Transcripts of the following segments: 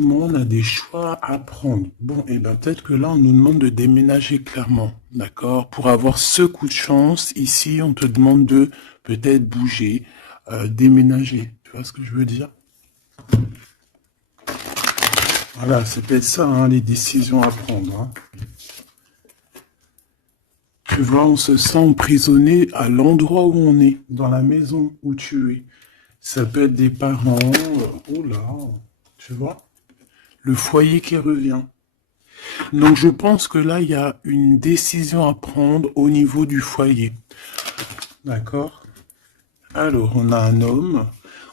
mouvement, on a des choix à prendre. Bon, et ben peut-être que là, on nous demande de déménager clairement, d'accord? Pour avoir ce coup de chance, ici, on te demande de peut-être bouger, déménager. Tu vois ce que je veux dire? Voilà, c'est peut-être ça, hein, les décisions à prendre, hein. Tu vois, on se sent emprisonné à l'endroit où on est, dans la maison où tu es. Ça peut être des parents, oh là, tu vois, le foyer qui revient. Donc je pense que là, il y a une décision à prendre au niveau du foyer. D'accord? Alors, on a un homme,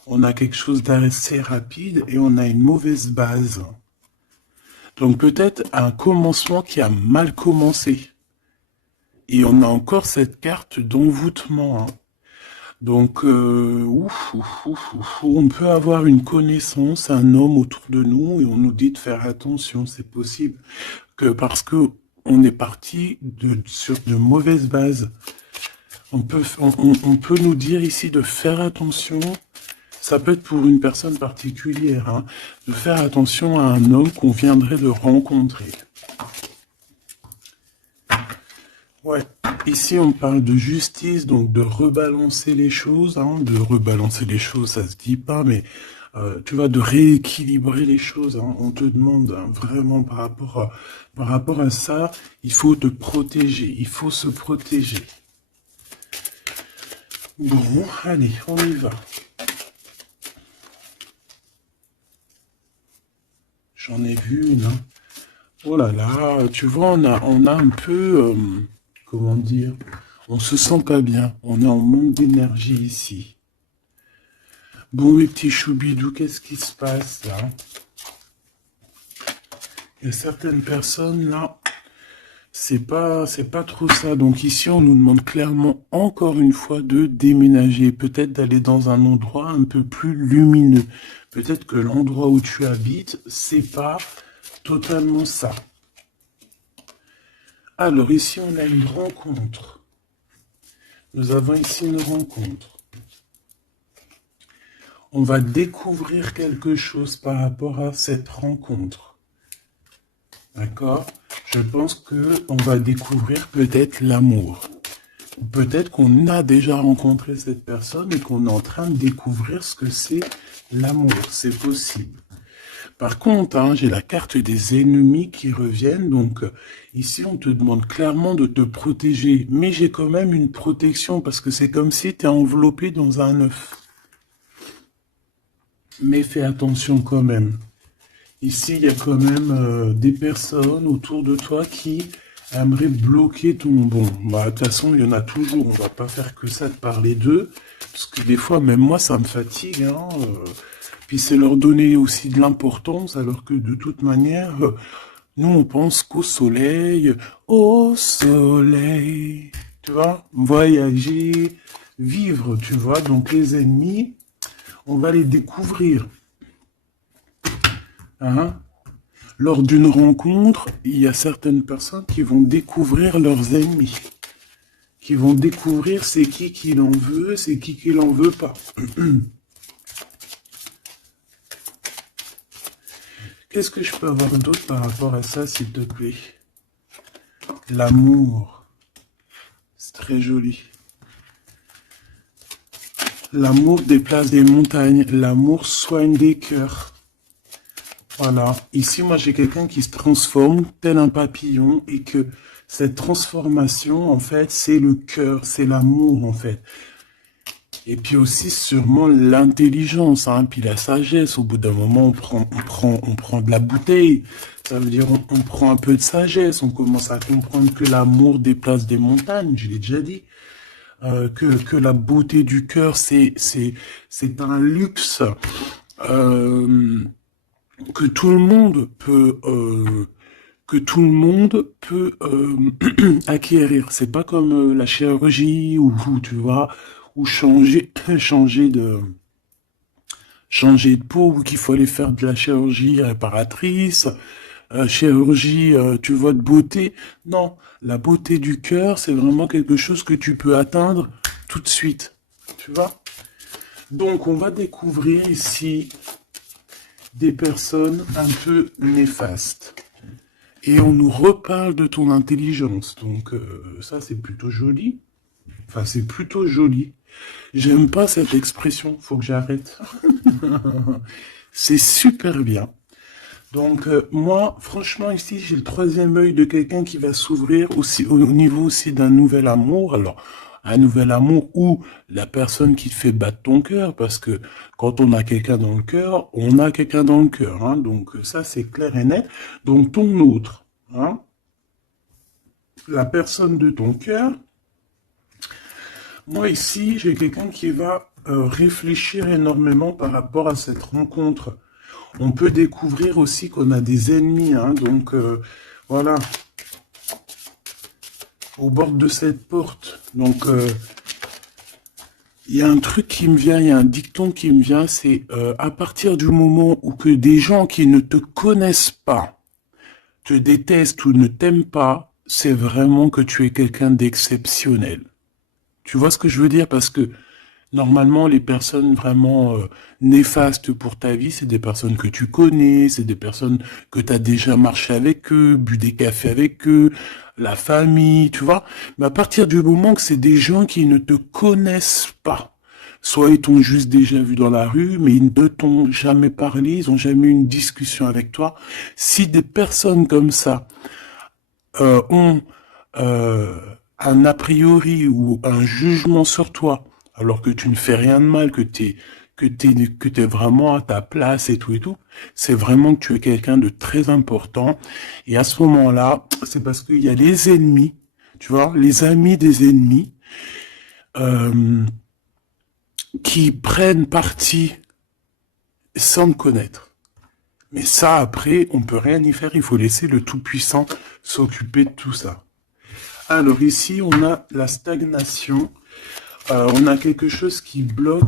on a quelque chose d'assez rapide et on a une mauvaise base. Donc peut-être un commencement qui a mal commencé. Et on a encore cette carte d'envoûtement, hein. Donc, on peut avoir une connaissance, un homme autour de nous, et on nous dit de faire attention. C'est possible que parce que on est parti sur de mauvaises bases. On peut nous dire ici de faire attention. Ça peut être pour une personne particulière, hein, de faire attention à un homme qu'on viendrait de rencontrer. Ouais, ici on parle de justice, donc de rebalancer les choses, hein, de rebalancer les choses, ça se dit pas, mais tu vois, de rééquilibrer les choses, hein. On te demande, hein, vraiment par rapport à ça, il faut te protéger, il faut se protéger. Bon, allez, on y va. J'en ai vu une, hein. Oh là là, tu vois, on a un peu, comment dire, on se sent pas bien, on est en manque d'énergie ici. Bon, mes petits choubidous, qu'est-ce qui se passe là? Il y a certaines personnes là, c'est pas trop ça. Donc ici, on nous demande clairement encore une fois de déménager, peut-être d'aller dans un endroit un peu plus lumineux. Peut-être que l'endroit où tu habites, c'est pas totalement ça. Alors ici, on a une rencontre. Nous avons ici une rencontre. On va découvrir quelque chose par rapport à cette rencontre. D'accord? Je pense qu'on va découvrir peut-être l'amour. Peut-être qu'on a déjà rencontré cette personne et qu'on est en train de découvrir ce que c'est l'amour. C'est possible. Par contre, hein, j'ai la carte des ennemis qui reviennent. Donc ici, on te demande clairement de te protéger. Mais j'ai quand même une protection parce que c'est comme si tu es enveloppé dans un œuf. Mais fais attention quand même. Ici, il y a quand même des personnes autour de toi qui aimeraient bloquer ton bon. Bah, de toute façon, il y en a toujours. On va pas faire que ça de parler d'eux. Parce que des fois, même moi, ça me fatigue, hein. Puis c'est leur donner aussi de l'importance, alors que de toute manière, nous, on pense qu'au soleil, au soleil. Tu vois, voyager, vivre, tu vois. Donc les ennemis, on va les découvrir. Hein? Lors d'une rencontre, il y a certaines personnes qui vont découvrir leurs ennemis, qui vont découvrir c'est qui l'en veut, c'est qui l'en veut pas. Qu'est-ce que je peux avoir d'autre par rapport à ça, s'il te plaît? L'amour. C'est très joli. L'amour déplace des montagnes. L'amour soigne des cœurs. Voilà. Ici, moi, j'ai quelqu'un qui se transforme tel un papillon et que cette transformation, en fait, c'est le cœur, c'est l'amour, en fait. Et puis aussi, sûrement, l'intelligence, hein, puis la sagesse. Au bout d'un moment, on prend de la bouteille. Ça veut dire, on prend un peu de sagesse. On commence à comprendre que l'amour déplace des montagnes, je l'ai déjà dit. Que la beauté du cœur, c'est un luxe. Que tout le monde peut acquérir. C'est pas comme la chirurgie ou tu vois ou changer de peau ou qu'il faut aller faire de la chirurgie réparatrice, chirurgie tu vois de beauté. Non, la beauté du cœur, c'est vraiment quelque chose que tu peux atteindre tout de suite. Tu vois? Donc on va découvrir ici des personnes un peu néfastes. Et on nous reparle de ton intelligence. Donc ça, c'est plutôt joli. Enfin, c'est plutôt joli. J'aime pas cette expression, faut que j'arrête. C'est super bien. Donc moi, franchement, ici, j'ai le troisième œil de quelqu'un qui va s'ouvrir aussi au niveau aussi d'un nouvel amour. Alors, un nouvel amour ou la personne qui te fait battre ton cœur, parce que quand on a quelqu'un dans le cœur, on a quelqu'un dans le cœur. Hein, donc ça, c'est clair et net. Donc ton autre, hein, la personne de ton cœur. Moi ici, j'ai quelqu'un qui va réfléchir énormément par rapport à cette rencontre. On peut découvrir aussi qu'on a des ennemis, hein, donc voilà, au bord de cette porte. Donc il y a un truc qui me vient, il y a un dicton qui me vient, c'est à partir du moment où que des gens qui ne te connaissent pas te détestent ou ne t'aiment pas, c'est vraiment que tu es quelqu'un d'exceptionnel. Tu vois ce que je veux dire? Parce que normalement, les personnes vraiment néfastes pour ta vie, c'est des personnes que tu connais, c'est des personnes que tu as déjà marché avec eux, bu des cafés avec eux, la famille, tu vois. Mais à partir du moment que c'est des gens qui ne te connaissent pas, soit ils t'ont juste déjà vu dans la rue, mais ils ne t'ont jamais parlé, ils n'ont jamais eu une discussion avec toi. Si des personnes comme ça ont un a priori ou un jugement sur toi, alors que tu ne fais rien de mal, que t'es vraiment à ta place et tout, c'est vraiment que tu es quelqu'un de très important. Et à ce moment-là, c'est parce qu'il y a les ennemis, tu vois, les amis des ennemis, euh, qui prennent parti sans te connaître. Mais ça, après, on peut rien y faire. Il faut laisser le Tout-Puissant s'occuper de tout ça. Alors ici, on a la stagnation. On a quelque chose qui bloque,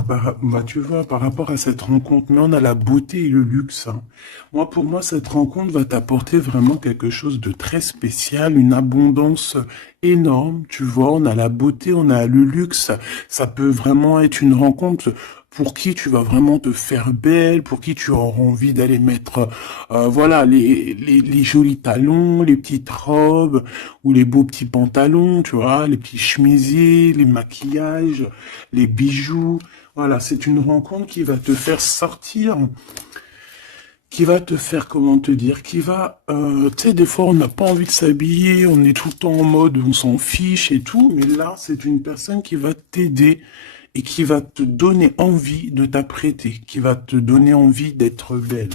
tu vois, par rapport à cette rencontre. Mais on a la beauté et le luxe. Hein. Moi, pour moi, cette rencontre va t'apporter vraiment quelque chose de très spécial, une abondance énorme. Tu vois, on a la beauté, on a le luxe. Ça peut vraiment être une rencontre pour qui tu vas vraiment te faire belle, pour qui tu auras envie d'aller mettre, voilà, les jolis talons, les petites robes ou les beaux petits pantalons, tu vois, les petits chemisiers, les maquillages, les bijoux. Voilà, c'est une rencontre qui va te faire sortir, qui va te faire, comment te dire, qui va, tu sais, des fois on n'a pas envie de s'habiller, on est tout le temps en mode, on s'en fiche et tout, mais là, c'est une personne qui va t'aider et qui va te donner envie de t'apprêter, qui va te donner envie d'être belle,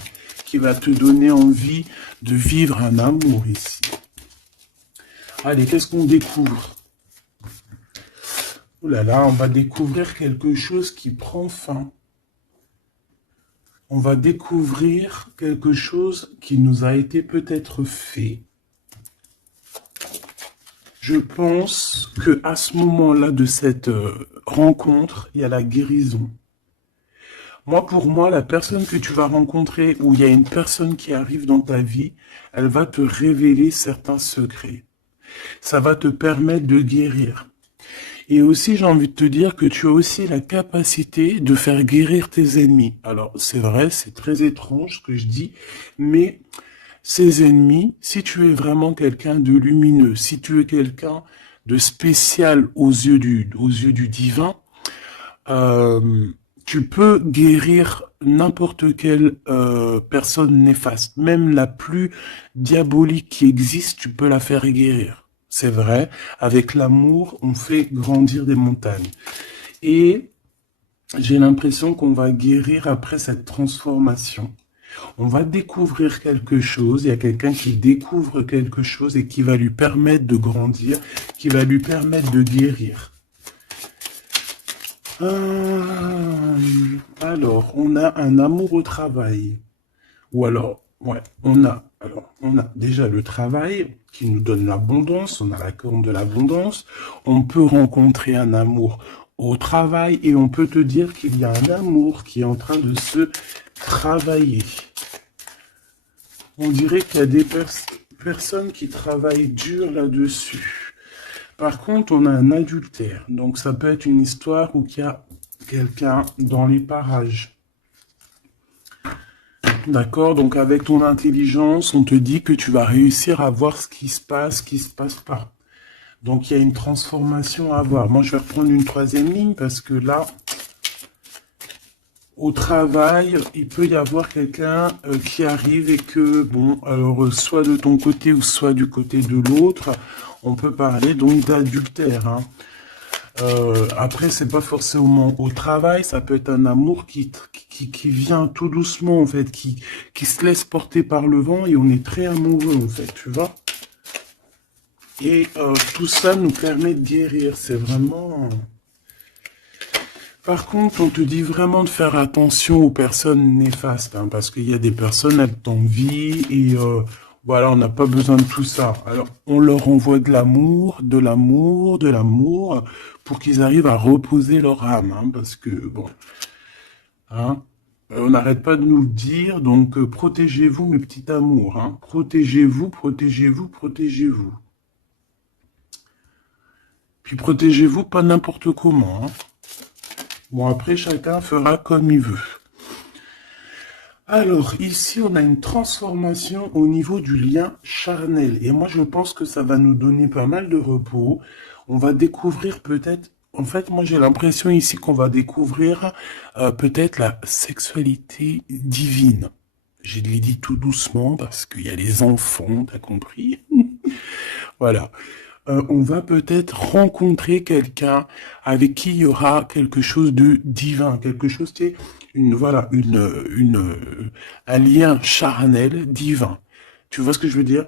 qui va te donner envie de vivre un amour ici. Allez, qu'est-ce qu'on découvre? Oh là là, on va découvrir quelque chose qui prend fin. On va découvrir quelque chose qui nous a été peut-être fait. Je pense que à ce moment-là de cette rencontre, il y a la guérison. Moi, pour moi, la personne que tu vas rencontrer, ou il y a une personne qui arrive dans ta vie, elle va te révéler certains secrets. Ça va te permettre de guérir. Et aussi, j'ai envie de te dire que tu as aussi la capacité de faire guérir tes ennemis. Alors, c'est vrai, c'est très étrange ce que je dis, mais ces ennemis, si tu es vraiment quelqu'un de lumineux, si tu es quelqu'un de spécial aux yeux du divin, tu peux guérir n'importe quelle personne néfaste. Même la plus diabolique qui existe, tu peux la faire guérir. C'est vrai, avec l'amour, on fait grandir des montagnes. Et j'ai l'impression qu'on va guérir après cette transformation. On va découvrir quelque chose, il y a quelqu'un qui découvre quelque chose et qui va lui permettre de grandir, qui va lui permettre de guérir. Alors, on a un amour au travail. Ou alors, ouais, on a déjà le travail qui nous donne l'abondance, on a la corne de l'abondance. On peut rencontrer un amour au travail et on peut te dire qu'il y a un amour qui est en train de se travailler. On dirait qu'il y a des personnes qui travaillent dur là-dessus. Par contre, on a un adultère. Donc, ça peut être une histoire où il y a quelqu'un dans les parages. D'accord? Donc avec ton intelligence, on te dit que tu vas réussir à voir ce qui se passe pas. Donc il y a une transformation à voir. Moi, je vais reprendre une troisième ligne parce que là, au travail, il peut y avoir quelqu'un qui arrive et que, bon, alors soit de ton côté ou soit du côté de l'autre, on peut parler donc d'adultère, hein. Après, c'est pas forcément au travail, ça peut être un amour qui vient tout doucement, en fait, qui se laisse porter par le vent et on est très amoureux, en fait, tu vois. Et tout ça nous permet de guérir, c'est vraiment... Par contre, on te dit vraiment de faire attention aux personnes néfastes, hein, parce qu'il y a des personnes, elles t'envient et voilà, on n'a pas besoin de tout ça. Alors, on leur envoie de l'amour, de l'amour, de l'amour, pour qu'ils arrivent à reposer leur âme, hein, parce que, bon, hein, on n'arrête pas de nous le dire, donc protégez-vous, mes petits amours, hein, protégez-vous, protégez-vous, protégez-vous. Puis protégez-vous pas n'importe comment, hein. Bon, après, chacun fera comme il veut. Alors, ici, on a une transformation au niveau du lien charnel. Et moi, je pense que ça va nous donner pas mal de repos. On va découvrir peut-être... En fait, moi, j'ai l'impression ici qu'on va découvrir peut-être la sexualité divine. Je l'ai dit tout doucement parce qu'il y a les enfants, t'as compris? Voilà. On va peut-être rencontrer quelqu'un avec qui il y aura quelque chose de divin, quelque chose qui est voilà, un lien charnel divin. Tu vois ce que je veux dire?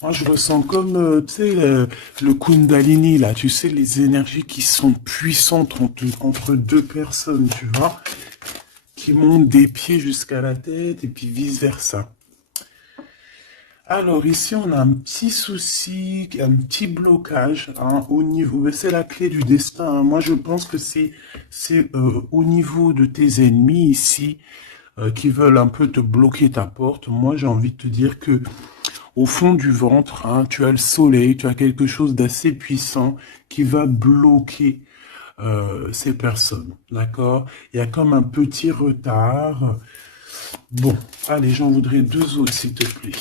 Moi, je ressens comme, tu sais, le Kundalini, là, tu sais, les énergies qui sont puissantes entre deux personnes, tu vois, qui montent des pieds jusqu'à la tête et puis vice-versa. Alors ici, on a un petit souci, un petit blocage hein, au niveau, c'est la clé du destin, hein. Moi, je pense que c'est au niveau de tes ennemis ici qui veulent un peu te bloquer ta porte. Moi, j'ai envie de te dire que au fond du ventre, hein, tu as le soleil, tu as quelque chose d'assez puissant qui va bloquer ces personnes, d'accord? Il y a comme un petit retard. Bon, allez, j'en voudrais deux autres, s'il te plaît.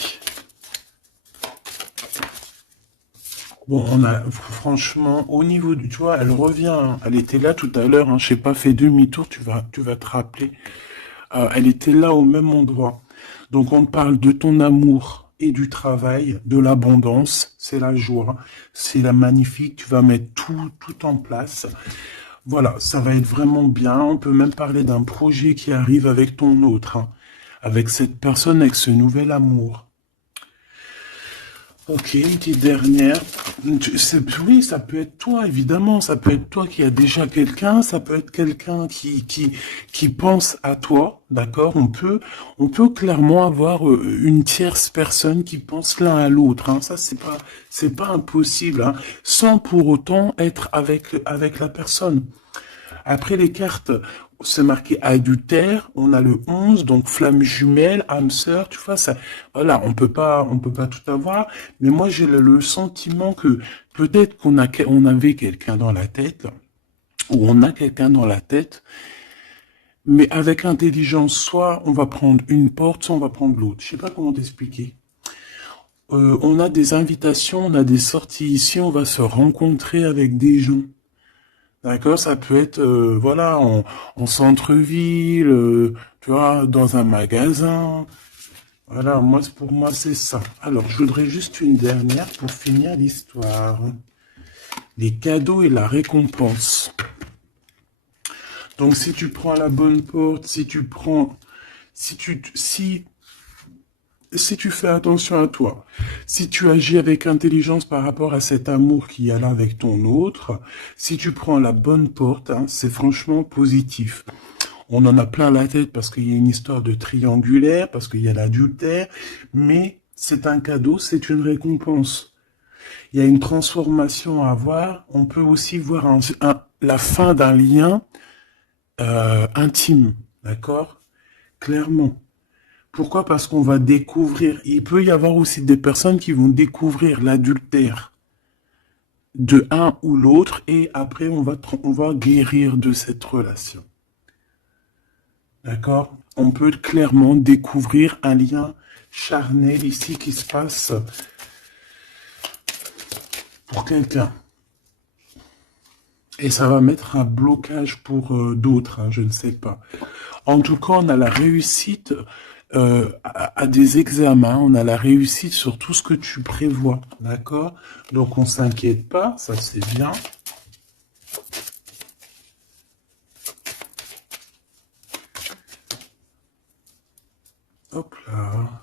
Bon, on a, franchement, au niveau du, tu vois, elle revient, hein. Elle était là tout à l'heure, hein, je sais pas, fait demi-tour, tu vas te rappeler. Elle était là au même endroit. Donc, on parle de ton amour et du travail, de l'abondance, c'est la joie, c'est la magnifique, tu vas mettre tout en place. Voilà, ça va être vraiment bien. On peut même parler d'un projet qui arrive avec ton autre, hein, avec cette personne, avec ce nouvel amour. Ok, une petite dernière. Oui, ça peut être toi, évidemment. Ça peut être toi qui as déjà quelqu'un. Ça peut être quelqu'un qui pense à toi. D'accord? On peut clairement avoir une tierce personne qui pense l'un à l'autre, hein. Ça, c'est pas impossible, hein, sans pour autant être avec la personne. Après les cartes, c'est marqué adultère, on a le 11, donc flamme jumelle, âme sœur, tu vois, ça, voilà, on peut pas tout avoir, mais moi j'ai le sentiment que peut-être on avait quelqu'un dans la tête, ou on a quelqu'un dans la tête, mais avec intelligence, soit on va prendre une porte, soit on va prendre l'autre. Je sais pas comment t'expliquer. On a des invitations, on a des sorties ici, on va se rencontrer avec des gens. D'accord, ça peut être, voilà, en centre-ville, tu vois, dans un magasin. Voilà, pour moi, c'est ça. Alors, je voudrais juste une dernière pour finir l'histoire. Les cadeaux et la récompense. Donc, si tu prends la bonne porte, si tu fais attention à toi, si tu agis avec intelligence par rapport à cet amour qu'il y a là avec ton autre, si tu prends la bonne porte, hein, c'est franchement positif. On en a plein la tête parce qu'il y a une histoire de triangulaire, parce qu'il y a l'adultère, mais c'est un cadeau, c'est une récompense. Il y a une transformation à voir. On peut aussi voir la fin d'un lien intime, d'accord? Clairement. Pourquoi? Parce qu'on va découvrir, il peut y avoir aussi des personnes qui vont découvrir l'adultère de un ou l'autre et après on va guérir de cette relation. D'accord? On peut clairement découvrir un lien charnel ici qui se passe pour quelqu'un. Et ça va mettre un blocage pour d'autres, hein, je ne sais pas. En tout cas, on a la réussite à des examens, on a la réussite sur tout ce que tu prévois, d'accord? Donc on s'inquiète pas, ça c'est bien. Hop là.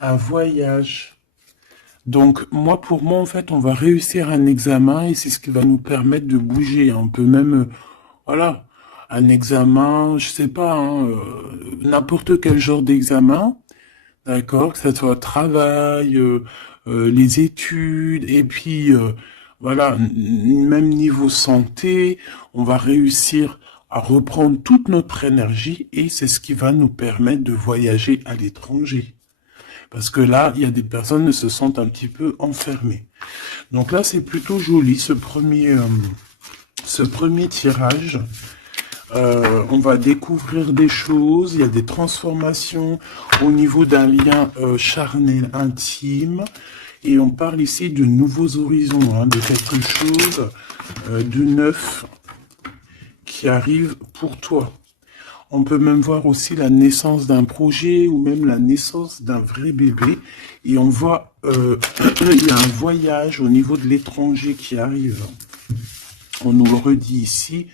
Un voyage. Donc, pour moi, en fait, on va réussir un examen et c'est ce qui va nous permettre de bouger. On peut même, voilà, un examen, je sais pas, hein, n'importe quel genre d'examen, d'accord, que ce soit travail, les études, et puis, voilà, même niveau santé, on va réussir à reprendre toute notre énergie et c'est ce qui va nous permettre de voyager à l'étranger. Parce que là, il y a des personnes qui se sentent un petit peu enfermées. Donc là, c'est plutôt joli, ce premier tirage. On va découvrir des choses, il y a des transformations au niveau d'un lien charnel intime. Et on parle ici de nouveaux horizons, hein, de quelque chose de neuf qui arrive pour toi. On peut même voir aussi la naissance d'un projet ou même la naissance d'un vrai bébé. Et on voit, il y a un voyage au niveau de l'étranger qui arrive. On nous le redit ici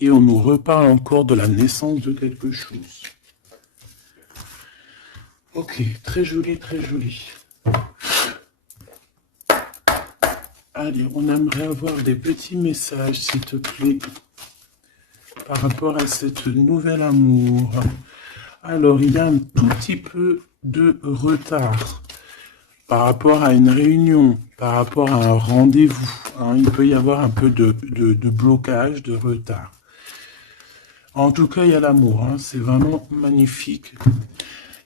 et on nous reparle encore de la naissance de quelque chose. Ok, très joli, très joli. Allez, on aimerait avoir des petits messages, s'il te plaît, par rapport à cette nouvelle amour. Alors, il y a un tout petit peu de retard par rapport à une réunion, par rapport à un rendez-vous. Hein, il peut y avoir un peu de blocage, de retard. En tout cas, il y a l'amour. Hein, c'est vraiment magnifique.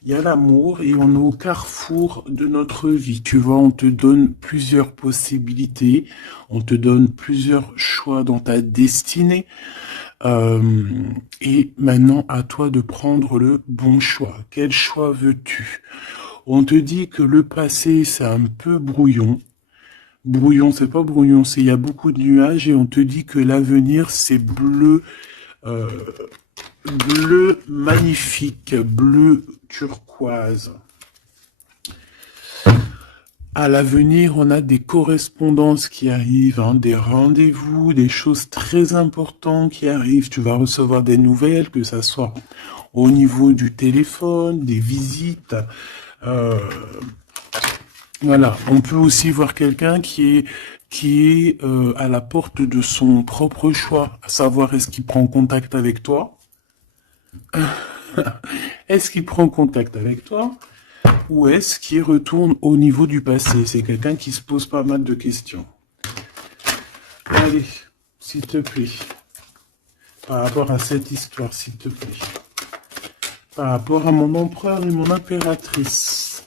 Il y a l'amour et on est au carrefour de notre vie. Tu vois, on te donne plusieurs possibilités. On te donne plusieurs choix dans ta destinée. Et maintenant, à toi de prendre le bon choix. Quel choix veux-tu? On te dit que le passé, c'est un peu brouillon. Brouillon, c'est pas brouillon, c'est il y a beaucoup de nuages. Et on te dit que l'avenir, c'est bleu, bleu magnifique, bleu turquoise. À l'avenir, on a des correspondances qui arrivent, hein, des rendez-vous, des choses très importantes qui arrivent. Tu vas recevoir des nouvelles, que ça soit au niveau du téléphone, des visites. Voilà. On peut aussi voir quelqu'un qui est à la porte de son propre choix, à savoir est-ce qu'il prend contact avec toi? Est-ce qu'il prend contact avec toi? Ou est-ce qu'il retourne au niveau du passé? C'est quelqu'un qui se pose pas mal de questions. Allez, s'il te plaît. Par rapport à cette histoire, s'il te plaît. Par rapport à mon empereur et mon impératrice.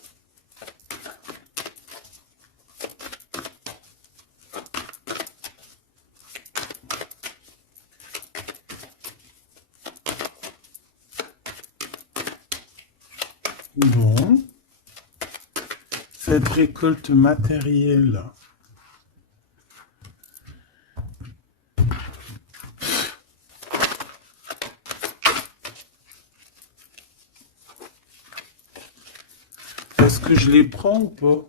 Bon. Cette récolte matérielle. Est-ce que je les prends ou pas?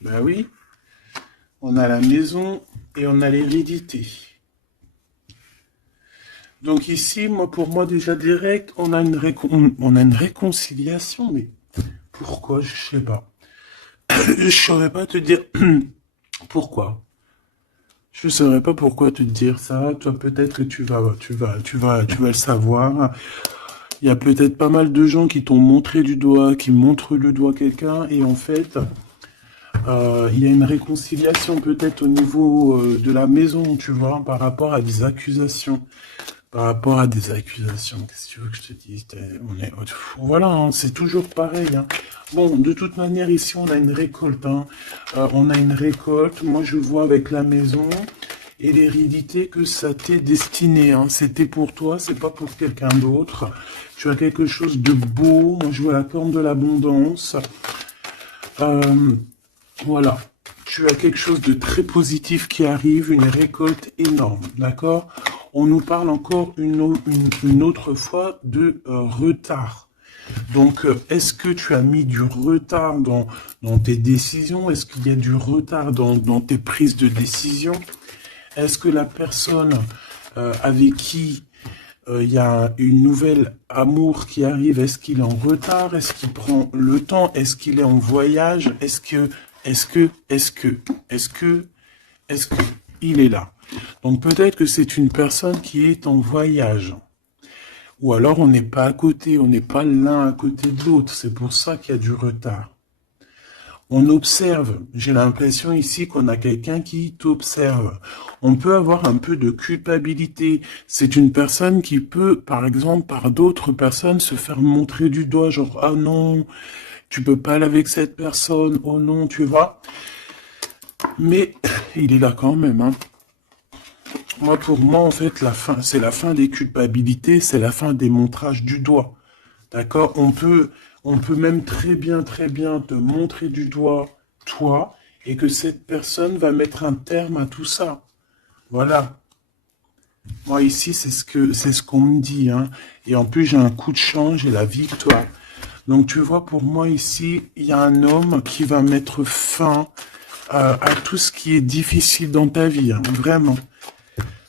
Ben oui. On a la maison et on a l'hérédité. Donc ici, pour moi déjà direct, on a une réconciliation, mais pourquoi? Je sais pas. Je saurais pas te dire pourquoi. Je saurais pas pourquoi te dire ça. Toi, peut-être que tu vas le savoir. Il y a peut-être pas mal de gens qui t'ont montré du doigt, qui montrent le doigt à quelqu'un, et en fait, il y a une réconciliation peut-être au niveau de la maison, tu vois, par rapport à des accusations. Par rapport à des accusations, qu'est-ce que tu veux que je te dise? Voilà, hein, c'est toujours pareil. Hein. Bon, de toute manière, ici, on a une récolte. Hein. On a une récolte. Moi, je vois avec la maison. et l'hérédité que ça t'est destiné. Hein. C'était pour toi, c'est pas pour quelqu'un d'autre. Tu as quelque chose de beau. Moi, je vois la corne de l'abondance. Voilà. Tu as quelque chose de très positif qui arrive, une récolte énorme, d'accord? On nous parle encore une autre fois de retard. Donc, est-ce que tu as mis du retard dans tes décisions? Est-ce qu'il y a du retard dans tes prises de décision? Est-ce que la personne avec qui il y a une nouvelle amour qui arrive, est-ce qu'il est en retard? Est-ce qu'il prend le temps? Est-ce qu'il est en voyage? Est-ce que il est là? Donc peut-être que c'est une personne qui est en voyage. Ou alors on n'est pas à côté, on n'est pas l'un à côté de l'autre. C'est pour ça qu'il y a du retard. On observe. J'ai l'impression ici qu'on a quelqu'un qui t'observe. On peut avoir un peu de culpabilité. C'est une personne qui peut, par exemple, par d'autres personnes, se faire montrer du doigt, genre, ah non, tu peux pas aller avec cette personne, oh non, tu vois. Mais il est là quand même, hein. Moi, pour moi, en fait, la fin, c'est la fin des culpabilités, c'est la fin des montrages du doigt. D'accord? On peut même très bien te montrer du doigt, toi, et que cette personne va mettre un terme à tout ça. Voilà. Moi, ici, c'est ce qu'on me dit, hein. Et en plus, j'ai un coup de change et la victoire. Donc, tu vois, pour moi, ici, il y a un homme qui va mettre fin à tout ce qui est difficile dans ta vie, hein, vraiment.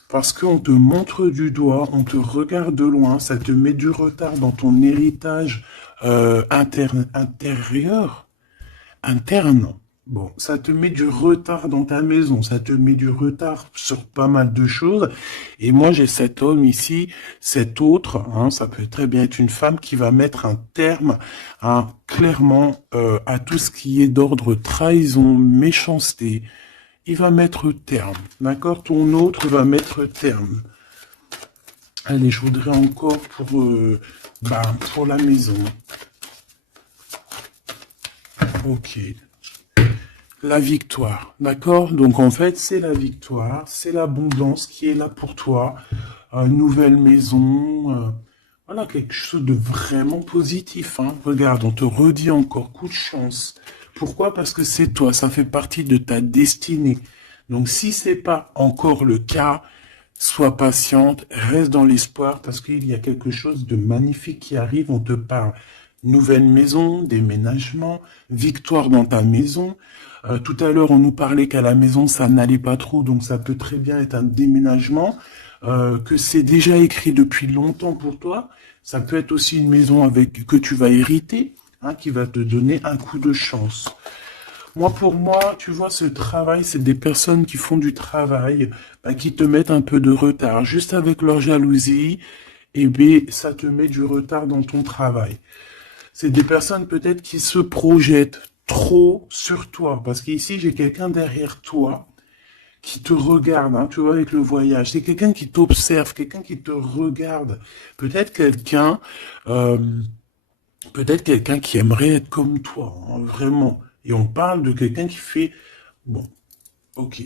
Parce qu'on te montre du doigt, on te regarde de loin, ça te met du retard dans ton héritage interne. Bon, ça te met du retard dans ta maison, ça te met du retard sur pas mal de choses. Et moi, j'ai cet homme ici, cet autre, hein, ça peut très bien être une femme qui va mettre un terme, hein, clairement, à tout ce qui est d'ordre trahison, méchanceté. Il va mettre terme, d'accord? Ton autre va mettre terme. Allez, je voudrais encore pour la maison. Ok. La victoire, d'accord? Donc en fait, c'est la victoire, c'est l'abondance qui est là pour toi. Nouvelle maison, voilà, quelque chose de vraiment positif. Hein. Regarde, on te redit encore, coup de chance. Pourquoi? Parce que c'est toi, ça fait partie de ta destinée. Donc si c'est pas encore le cas, sois patiente, reste dans l'espoir parce qu'il y a quelque chose de magnifique qui arrive, on te parle. Nouvelle maison, déménagement, victoire dans ta maison. Tout à l'heure, on nous parlait qu'à la maison, ça n'allait pas trop, donc ça peut très bien être un déménagement, que c'est déjà écrit depuis longtemps pour toi. Ça peut être aussi une maison avec que tu vas hériter, hein, qui va te donner un coup de chance. Moi, pour moi, tu vois, ce travail, c'est des personnes qui font du travail, qui te mettent un peu de retard. Juste avec leur jalousie, et bien, ça te met du retard dans ton travail. C'est des personnes peut-être qui se projettent trop sur toi. Parce qu'ici, j'ai quelqu'un derrière toi qui te regarde, hein, tu vois, avec le voyage. C'est quelqu'un qui t'observe, quelqu'un qui te regarde. Peut-être quelqu'un, euh, peut-être quelqu'un qui aimerait être comme toi, hein, vraiment. Et on parle de quelqu'un qui fait, bon, ok.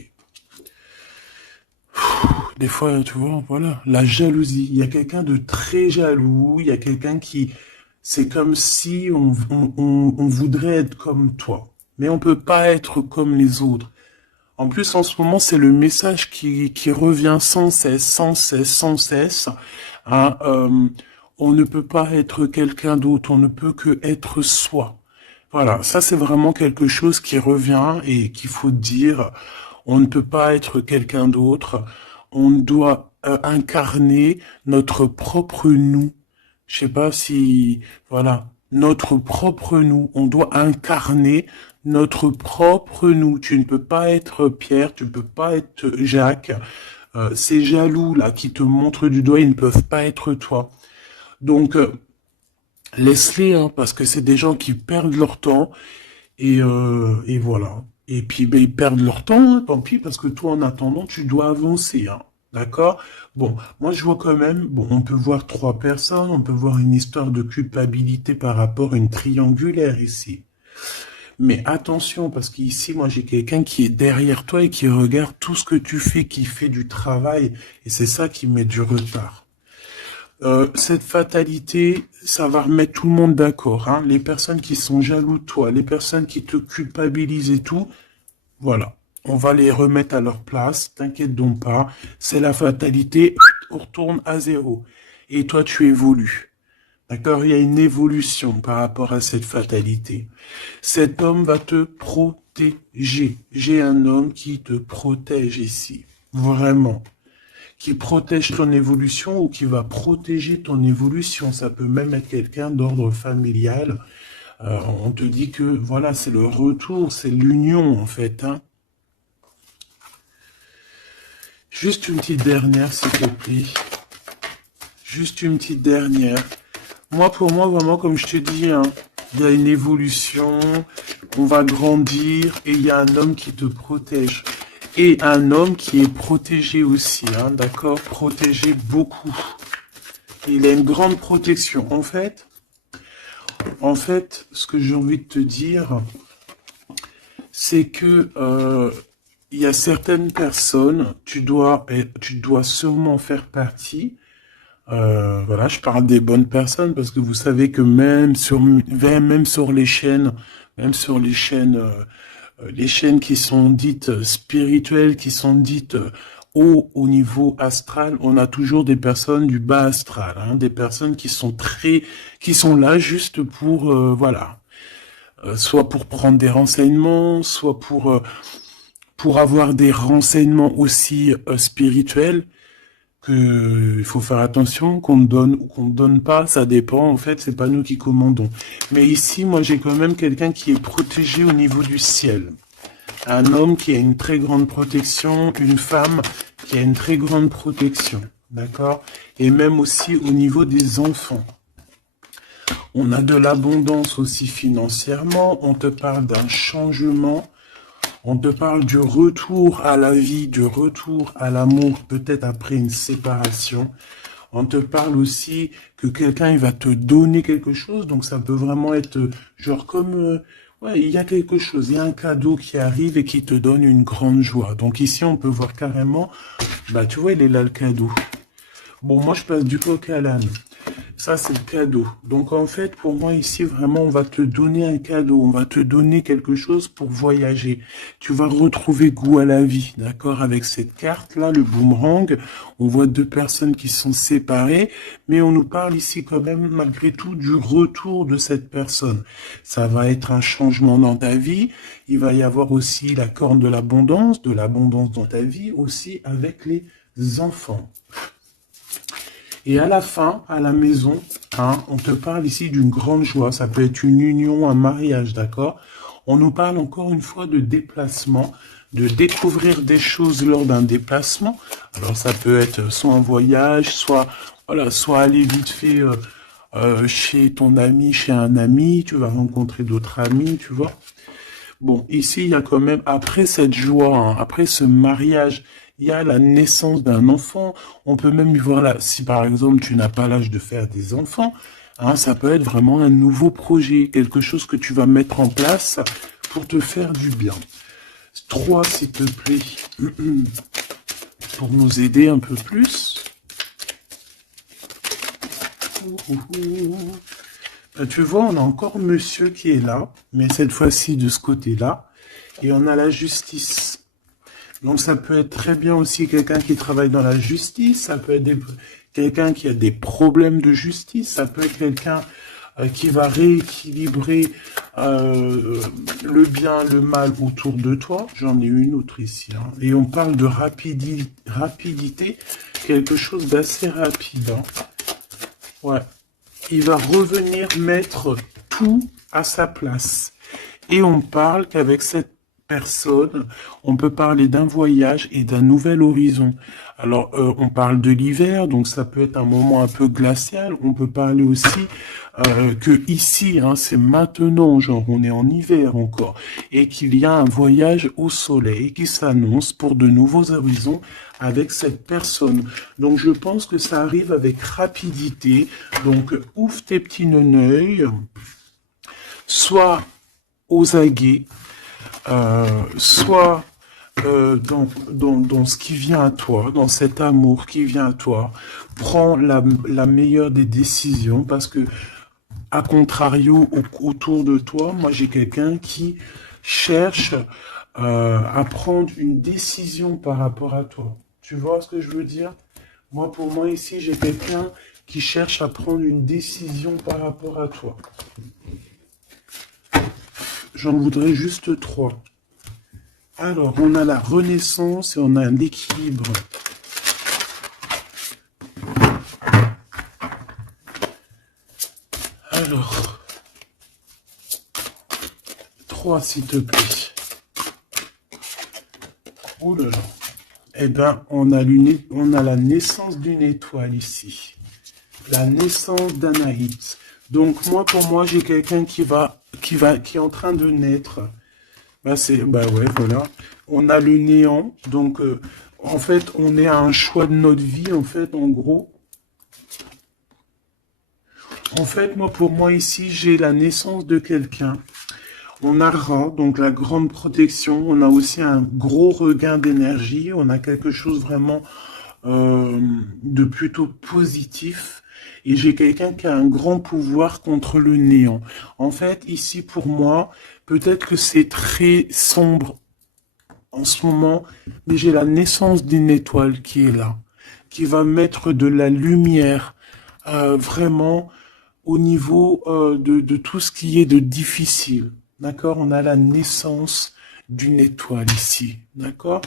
Des fois, tu vois, voilà, la jalousie. Il y a quelqu'un de très jaloux, il y a quelqu'un qui, c'est comme si on voudrait être comme toi. Mais on peut pas être comme les autres. En plus, en ce moment, c'est le message qui revient sans cesse, sans cesse, sans cesse. Hein, on ne peut pas être quelqu'un d'autre, on ne peut que être soi. Voilà, ça c'est vraiment quelque chose qui revient et qu'il faut dire. On ne peut pas être quelqu'un d'autre. On doit incarner notre propre nous. Je sais pas si, voilà, notre propre nous. On doit incarner notre propre nous. Tu ne peux pas être Pierre, tu ne peux pas être Jacques. Ces jaloux là qui te montrent du doigt, ils ne peuvent pas être toi. Donc laisse-les, hein, parce que c'est des gens qui perdent leur temps et voilà. Et puis ben, ils perdent leur temps, hein, tant pis, parce que toi en attendant tu dois avancer, hein. D'accord? Bon, moi je vois quand même, bon, on peut voir trois personnes, on peut voir une histoire de culpabilité par rapport à une triangulaire ici. Mais attention, parce qu'ici, moi, j'ai quelqu'un qui est derrière toi et qui regarde tout ce que tu fais, qui fait du travail. Et c'est ça qui met du retard. Cette fatalité, ça va remettre tout le monde d'accord. Hein. Les personnes qui sont jaloux de toi, les personnes qui te culpabilisent et tout, voilà. On va les remettre à leur place, t'inquiète donc pas. C'est la fatalité, on retourne à zéro. Et toi, tu évolues. D'accord? Il y a une évolution par rapport à cette fatalité. Cet homme va te protéger. J'ai un homme qui te protège ici. Vraiment. Qui protège ton évolution ou qui va protéger ton évolution. Ça peut même être quelqu'un d'ordre familial. On te dit que, voilà, c'est le retour, c'est l'union, en fait. Hein. Juste une petite dernière, s'il te plaît. Juste une petite dernière. Moi, pour moi, vraiment, comme je te dis, hein, il y a une évolution, on va grandir et il y a un homme qui te protège. Et un homme qui est protégé aussi, hein, d'accord? Protégé beaucoup. Il a une grande protection. En fait, ce que j'ai envie de te dire, c'est que il y a certaines personnes, tu dois sûrement faire partie. Voilà, je parle des bonnes personnes parce que vous savez que même sur les chaînes qui sont dites spirituelles, qui sont dites haut au niveau astral, on a toujours des personnes du bas astral, hein, des personnes qui sont là juste pour, voilà, soit pour prendre des renseignements, soit pour avoir des renseignements aussi spirituels. Que il faut faire attention, qu'on donne ou qu'on ne donne pas, ça dépend, en fait, c'est pas nous qui commandons. Mais ici, moi, j'ai quand même quelqu'un qui est protégé au niveau du ciel. Un homme qui a une très grande protection, une femme qui a une très grande protection, d'accord? Et même aussi au niveau des enfants. On a de l'abondance aussi financièrement, on te parle d'un changement. On te parle du retour à la vie, du retour à l'amour, peut-être après une séparation. On te parle aussi que quelqu'un il va te donner quelque chose, donc ça peut vraiment être genre comme ouais, il y a quelque chose, il y a un cadeau qui arrive et qui te donne une grande joie. Donc ici on peut voir carrément, bah tu vois il est là le cadeau. Bon moi je passe du coq à l'âne. Ça, c'est le cadeau. Donc, en fait, pour moi, ici, vraiment, on va te donner un cadeau. On va te donner quelque chose pour voyager. Tu vas retrouver goût à la vie, d'accord? Avec cette carte-là, le boomerang, on voit deux personnes qui sont séparées, mais on nous parle ici quand même, malgré tout, du retour de cette personne. Ça va être un changement dans ta vie. Il va y avoir aussi la corne de l'abondance dans ta vie, aussi avec les enfants. Et à la fin, à la maison, hein, on te parle ici d'une grande joie. Ça peut être une union, un mariage, d'accord? On nous parle encore une fois de déplacement, de découvrir des choses lors d'un déplacement. Alors ça peut être soit un voyage, soit voilà, soit aller vite fait chez ton ami, chez un ami. Tu vas rencontrer d'autres amis, tu vois. Bon, ici, il y a quand même, après cette joie, hein, après ce mariage, il y a la naissance d'un enfant. On peut même y voir là, si par exemple tu n'as pas l'âge de faire des enfants, hein, ça peut être vraiment un nouveau projet, quelque chose que tu vas mettre en place pour te faire du bien. 3, s'il te plaît, pour nous aider un peu plus. Tu vois, on a encore monsieur qui est là, mais cette fois-ci de ce côté-là, et on a la justice. Donc ça peut être très bien aussi quelqu'un qui travaille dans la justice, ça peut être quelqu'un qui a des problèmes de justice, ça peut être quelqu'un qui va rééquilibrer le bien, le mal autour de toi. J'en ai une autre ici. Hein. Et on parle de rapidité, quelque chose d'assez rapide. Hein. Ouais. Il va revenir mettre tout à sa place. Et on parle qu'avec cette personne, on peut parler d'un voyage et d'un nouvel horizon. Alors, on parle de l'hiver, donc ça peut être un moment un peu glacial. On peut parler aussi que ici, hein, c'est maintenant, genre on est en hiver encore, et qu'il y a un voyage au soleil qui s'annonce pour de nouveaux horizons avec cette personne. Donc, je pense que ça arrive avec rapidité. Donc, ouvre tes petits neneuils, soit aux aguets, soit dans ce qui vient à toi, dans cet amour qui vient à toi, prends la meilleure des décisions parce que, à contrario, autour de toi, moi j'ai quelqu'un qui cherche à prendre une décision par rapport à toi. Tu vois ce que je veux dire? Moi, pour moi, ici, j'ai quelqu'un qui cherche à prendre une décision par rapport à toi. J'en voudrais juste 3. Alors, on a la renaissance et on a l'équilibre. Alors, 3 s'il te plaît. Oh là là. Eh ben, on a la naissance d'une étoile ici. La naissance d'Anaïs. Donc, pour moi, j'ai quelqu'un qui est en train de naître. Ouais, voilà. On a le néant. Donc, en fait, on est à un choix de notre vie, en fait, en gros. En fait, pour moi, ici, j'ai la naissance de quelqu'un. On a Ra, donc la grande protection. On a aussi un gros regain d'énergie. On a quelque chose vraiment de plutôt positif. Et j'ai quelqu'un qui a un grand pouvoir contre le néant. En fait, ici, pour moi, peut-être que c'est très sombre en ce moment, mais j'ai la naissance d'une étoile qui est là, qui va mettre de la lumière vraiment au niveau de tout ce qui est de difficile. D'accord? On a la naissance d'une étoile ici. D'accord?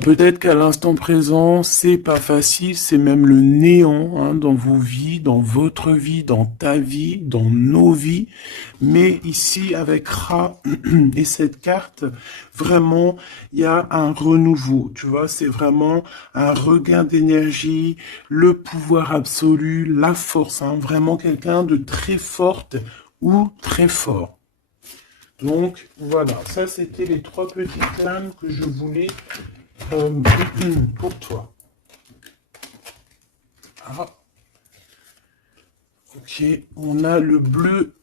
Peut-être qu'à l'instant présent, c'est pas facile, c'est même le néant hein, dans vos vies, dans votre vie, dans ta vie, dans nos vies. Mais ici, avec Ra et cette carte, vraiment, il y a un renouveau. Tu vois, c'est vraiment un regain d'énergie, le pouvoir absolu, la force. Hein, vraiment quelqu'un de très forte ou très fort. Donc, voilà, ça c'était les 3 petites lames que je voulais pour toi. Ah. Ok, on a le bleu,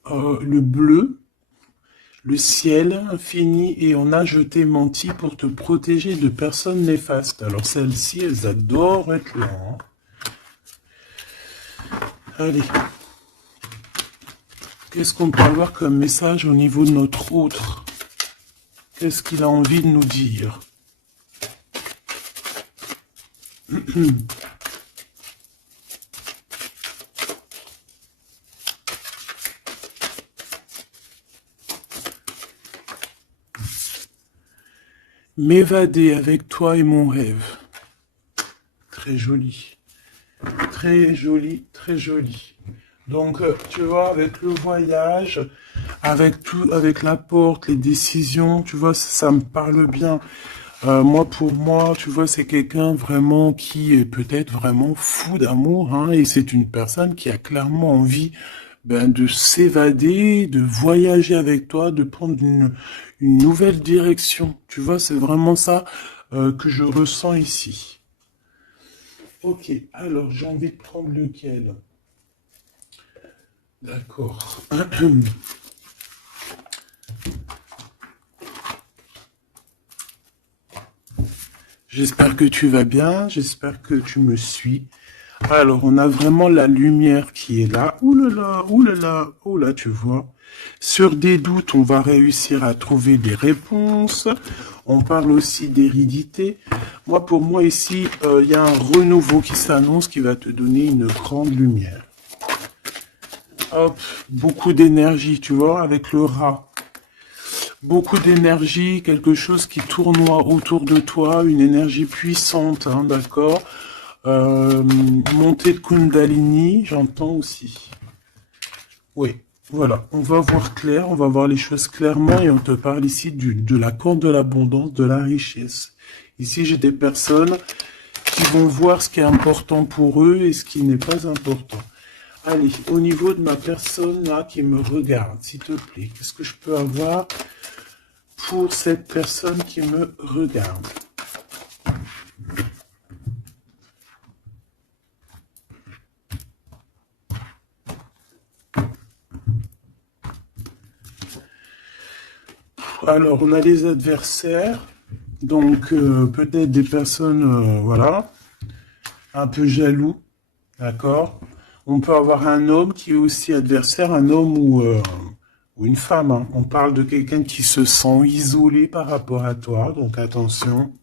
le ciel infini et on a je t'ai menti pour te protéger de personnes néfastes. Alors celles-ci, elles adorent être là. Hein. Allez. Qu'est-ce qu'on peut avoir comme message au niveau de notre autre? Qu'est-ce qu'il a envie de nous dire? M'évader avec toi est mon rêve. Très joli. Très joli, très joli. Donc, tu vois, avec le voyage, avec tout, avec la porte, les décisions, tu vois, ça me parle bien. Pour moi, tu vois, c'est quelqu'un vraiment qui est peut-être vraiment fou d'amour, hein, et c'est une personne qui a clairement envie de s'évader, de voyager avec toi, de prendre une nouvelle direction. Tu vois, c'est vraiment ça que je ressens ici. Ok, alors j'ai envie de prendre lequel? D'accord. J'espère que tu vas bien, j'espère que tu me suis. Alors, on a vraiment la lumière qui est là. Ouh là là, ouh là là, ouh là, tu vois. Sur des doutes, on va réussir à trouver des réponses. On parle aussi d'hérédité. Pour moi, ici, il y a un renouveau qui s'annonce qui va te donner une grande lumière. Hop, beaucoup d'énergie, tu vois, avec le rat. Beaucoup d'énergie, quelque chose qui tournoie autour de toi, une énergie puissante, hein, d'accord. Montée de Kundalini, j'entends aussi. Oui, voilà, on va voir clair, on va voir les choses clairement et on te parle ici de la corde de l'abondance, de la richesse. Ici, j'ai des personnes qui vont voir ce qui est important pour eux et ce qui n'est pas important. Allez, au niveau de ma personne là qui me regarde, s'il te plaît, qu'est-ce que je peux avoir pour cette personne qui me regarde? Alors, on a les adversaires, donc peut-être des personnes, voilà, un peu jaloux, d'accord? On peut avoir un homme qui est aussi adversaire, un homme ou une femme, hein. On parle de quelqu'un qui se sent isolé par rapport à toi, donc attention.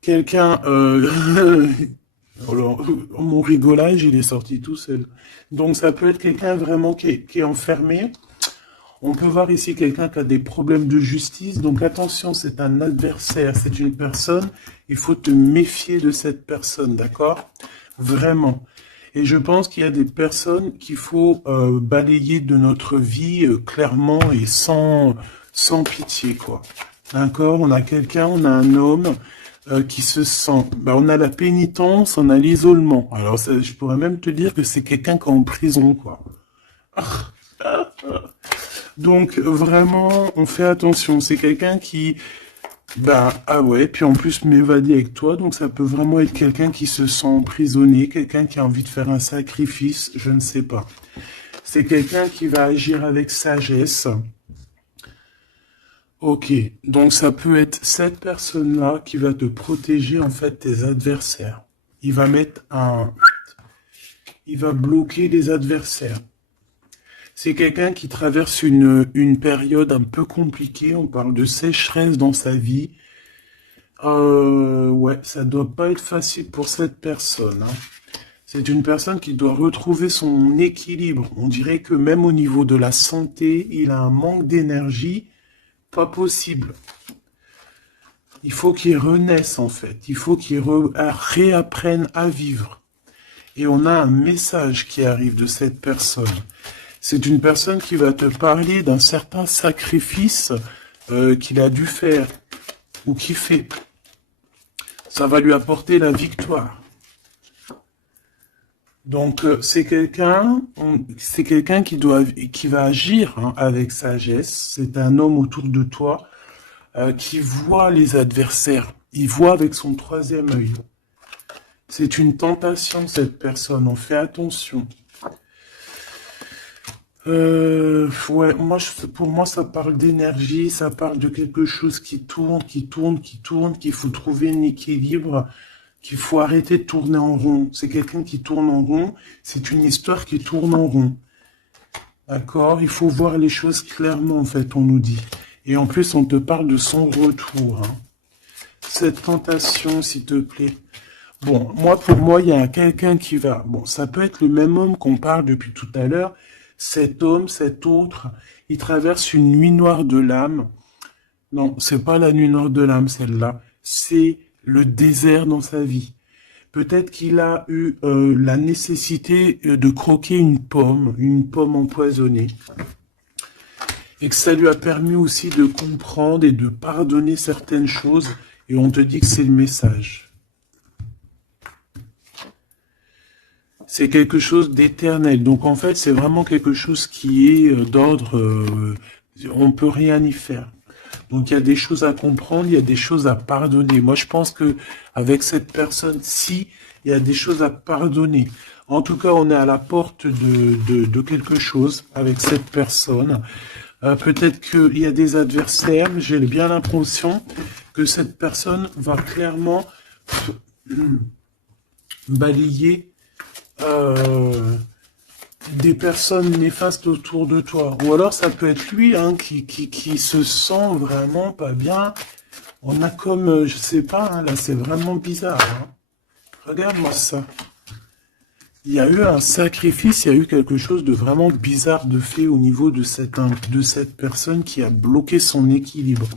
Quelqu'un, alors, mon rigolage, il est sorti tout seul. Donc ça peut être quelqu'un vraiment qui est enfermé. On peut voir ici quelqu'un qui a des problèmes de justice. Donc attention, c'est un adversaire, c'est une personne. Il faut te méfier de cette personne, d'accord? Vraiment. Et je pense qu'il y a des personnes qu'il faut balayer de notre vie clairement et sans pitié, quoi. D'accord? On a quelqu'un, on a un homme qui se sent... Bah, on a la pénitence, on a l'isolement. Alors ça, je pourrais même te dire que c'est quelqu'un qui est en prison, quoi. Donc vraiment, on fait attention. C'est quelqu'un qui... Bah, ah ouais, puis en plus m'évader avec toi, donc ça peut vraiment être quelqu'un qui se sent emprisonné, quelqu'un qui a envie de faire un sacrifice, je ne sais pas. C'est quelqu'un qui va agir avec sagesse. Ok, donc ça peut être cette personne-là qui va te protéger en fait tes adversaires. Il va mettre un... Il va bloquer les adversaires. C'est quelqu'un qui traverse une période un peu compliquée. On parle de sécheresse dans sa vie. Ouais, ça doit pas être facile pour cette personne, hein. C'est une personne qui doit retrouver son équilibre. On dirait que même au niveau de la santé, il a un manque d'énergie. Pas possible. Il faut qu'il renaisse en fait. Il faut qu'il réapprenne à vivre. Et on a un message qui arrive de cette personne. C'est une personne qui va te parler d'un certain sacrifice qu'il a dû faire ou qu'il fait. Ça va lui apporter la victoire. Donc c'est quelqu'un qui va agir hein, avec sagesse. C'est un homme autour de toi qui voit les adversaires. Il voit avec son troisième œil. C'est une tentation cette personne. On fait attention. Ouais, pour moi, ça parle d'énergie, ça parle de quelque chose qui tourne, qu'il faut trouver un équilibre, qu'il faut arrêter de tourner en rond. C'est quelqu'un qui tourne en rond, c'est une histoire qui tourne en rond. D'accord? Il faut voir les choses clairement, en fait, on nous dit. Et en plus, on te parle de son retour, hein. Cette tentation, s'il te plaît. Bon, pour moi, il y a quelqu'un qui va... Bon, ça peut être le même homme qu'on parle depuis tout à l'heure. Cet homme, cet autre, il traverse une nuit noire de l'âme. Non, c'est pas la nuit noire de l'âme, celle-là. C'est le désert dans sa vie. Peut-être qu'il a eu la nécessité de croquer une pomme empoisonnée. Et que ça lui a permis aussi de comprendre et de pardonner certaines choses. Et on te dit que c'est le message. C'est quelque chose d'éternel. Donc en fait, c'est vraiment quelque chose qui est d'ordre... on peut rien y faire. Donc il y a des choses à comprendre, il y a des choses à pardonner. Moi, je pense que avec cette personne-ci, il y a des choses à pardonner. En tout cas, on est à la porte de quelque chose avec cette personne. Peut-être qu'il y a des adversaires. J'ai bien l'impression que cette personne va clairement balayer des personnes néfastes autour de toi. Ou alors ça peut être lui hein, qui se sent vraiment pas bien. On a comme, je sais pas, hein, là c'est vraiment bizarre. Hein. Regarde-moi ça. Il y a eu un sacrifice, il y a eu quelque chose de vraiment bizarre de fait au niveau de cette personne qui a bloqué son équilibre.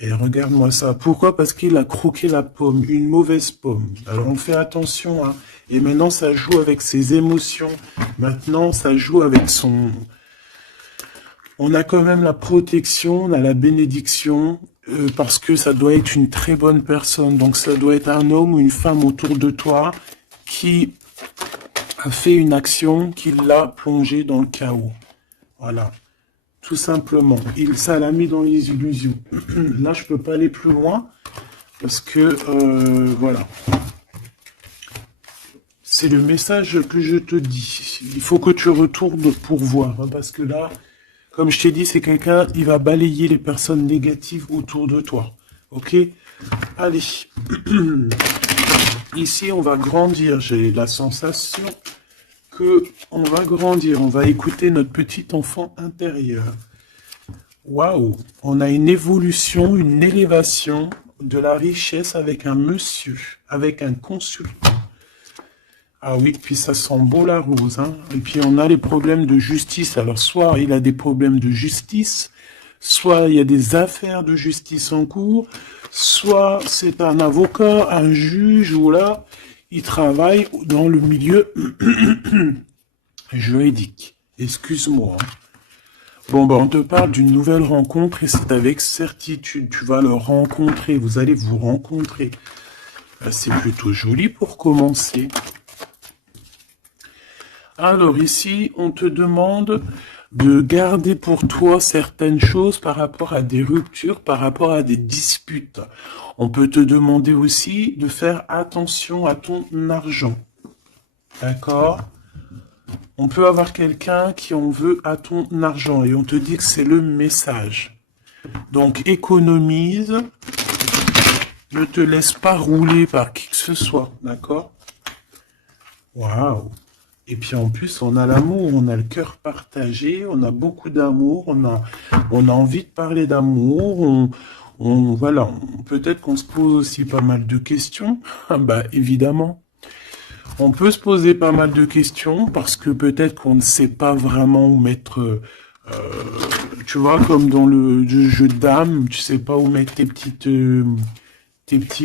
Et regarde-moi ça. Pourquoi? Parce qu'il a croqué la pomme, une mauvaise pomme. Alors on fait attention, hein. Et maintenant ça joue avec ses émotions. Maintenant ça joue avec son... On a quand même la protection, on a la bénédiction, parce que ça doit être une très bonne personne. Donc ça doit être un homme ou une femme autour de toi qui a fait une action qui l'a plongé dans le chaos. Voilà. Tout simplement. Ça l'a mis dans les illusions. Là, je peux pas aller plus loin parce que, voilà. C'est le message que je te dis. Il faut que tu retournes pour voir. Hein, parce que là, Comme je t'ai dit, c'est quelqu'un, il va balayer les personnes négatives autour de toi. Ok? Allez. Ici, on va grandir. J'ai la sensation que on va grandir. On va écouter notre petit enfant intérieur. Waouh! On a une évolution, une élévation de la richesse avec un monsieur, avec un consultant. Ah oui, puis ça sent beau la rose, hein. Et puis on a les problèmes de justice. Alors soit il a des problèmes de justice, soit il y a des affaires de justice en cours, soit c'est un avocat, un juge, ou là, il travaille dans le milieu juridique. Excuse-moi. Hein. Bon, ben, on te parle d'une nouvelle rencontre et c'est avec certitude. Tu vas le rencontrer, vous allez vous rencontrer. Ben, c'est plutôt joli pour commencer. Alors ici, on te demande de garder pour toi certaines choses par rapport à des ruptures, par rapport à des disputes. On peut te demander aussi de faire attention à ton argent. D'accord ? On peut avoir quelqu'un qui en veut à ton argent et on te dit que c'est le message. Donc économise, ne te laisse pas rouler par qui que ce soit. D'accord ? Waouh! Et puis en plus, on a l'amour, on a le cœur partagé, on a beaucoup d'amour, on a envie de parler d'amour, voilà, peut-être qu'on se pose aussi pas mal de questions. Bah évidemment, on peut se poser pas mal de questions parce que peut-être qu'on ne sait pas vraiment où mettre, tu vois, comme dans le jeu de dames, tu sais pas où mettre tes petits